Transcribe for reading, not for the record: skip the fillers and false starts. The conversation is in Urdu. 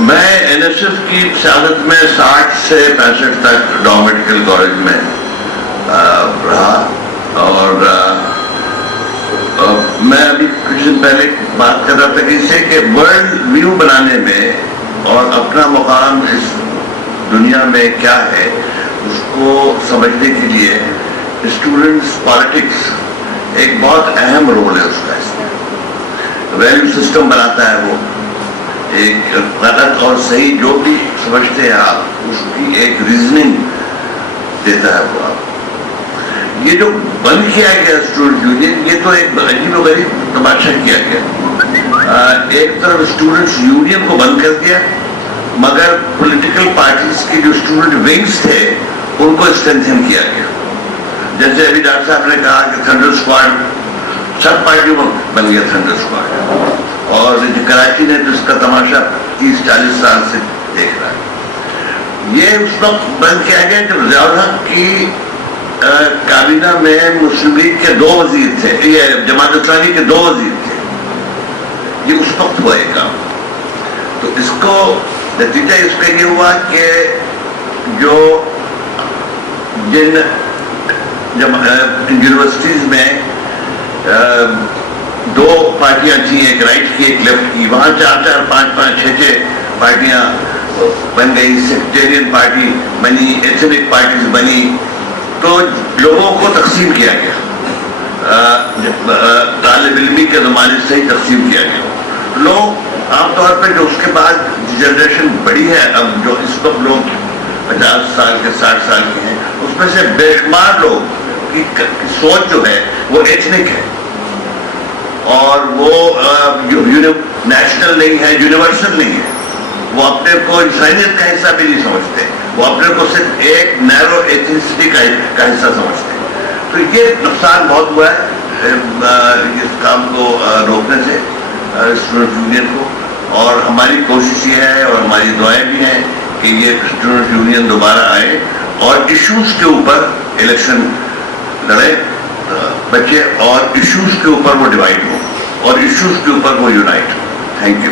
میں این ایس ایف کی قیادت میں 60 سے 65 تک ڈاؤ میڈیکل کالج میں رہا، اور میں ابھی کچھ دن پہلے بات کر رہا تھا کہ اسے کہ ورلڈ ویو بنانے میں اور اپنا مقام اس دنیا میں کیا ہے اس کو سمجھنے کے لیے اسٹوڈنٹس پالیٹکس ایک بہت اہم رول ہے اس کا. اس میں ویلیو سسٹم بناتا ہے، وہ ایک غلط اور صحیح جو بھی سمجھتے ہیں آپ اس کی ایک ریزننگ دیتا ہے. وہ آپ یہ جو بند کیا گیا اسٹوڈنٹ یونین، یہ تو ایک عجیب و غریب تماشا کیا گیا. ایک طرف اسٹوڈنٹس یونین کو بند کر دیا، مگر پولیٹیکل پارٹیز کے جو اسٹوڈنٹ ونگز تھے ان کو اسٹرینتھن کیا گیا. جیسے ابھی ڈاکٹر صاحب نے کہا کہ تھنڈر اسکواڈ سب پارٹیوں میں بن گیا تھنڈر اسکواڈ، اور کراچی نے تو اس کا تماشا 30-40 سال سے دیکھ رہا ہے. یہ اس وقت بند کیا گیا جب ضیاء الحق کی کابینہ میں مسلم لیگ کے 2 وزیر تھے، یہ جماعت اسلامی کے 2 وزیر تھے. یہ اس وقت ہوا یہ کام. تو اس کو نتیجہ اس کا یہ ہوا کہ جو جن یونیورسٹیز میں 2 پارٹیاں تھیں، ایک رائٹ کی ایک لیفٹ کی، وہاں 4-4, 5-5, 6-6 پارٹیاں بن گئی. سیکٹیرین پارٹی بنی، ایتھنک پارٹیز بنی، تو لوگوں کو تقسیم کیا گیا. طالب علمی کے زمانے سے ہی تقسیم کیا گیا. لوگ عام طور پہ جو اس کے بعد جنریشن بڑی ہے، اب جو اس وقت لوگ 50 سال کے 60 سال کے ہیں، اس میں سے بے شمار لوگ کی سوچ جو ہے وہ ایتھنک ہے، اور وہ نیشنل نہیں ہے، یونیورسل نہیں ہے. وہ اپنے کو انسانیت کا حصہ بھی نہیں سمجھتے، وہ اپنے کو صرف ایک نیرو ایتھنسٹی کا حصہ سمجھتے ہیں. تو یہ نقصان بہت ہوا ہے اس کام کو روکنے سے اسٹوڈنٹ یونین کو. اور ہماری کوشش یہ ہے اور ہماری دعائیں بھی ہیں کہ یہ اسٹوڈنٹ یونین دوبارہ آئے اور ایشوز کے اوپر الیکشن لڑے بچے، اور ایشوز کے اوپر وہ ڈیوائڈ ہو، اور ایشوز کے اوپر وہ یونائٹ ہو. Thank you.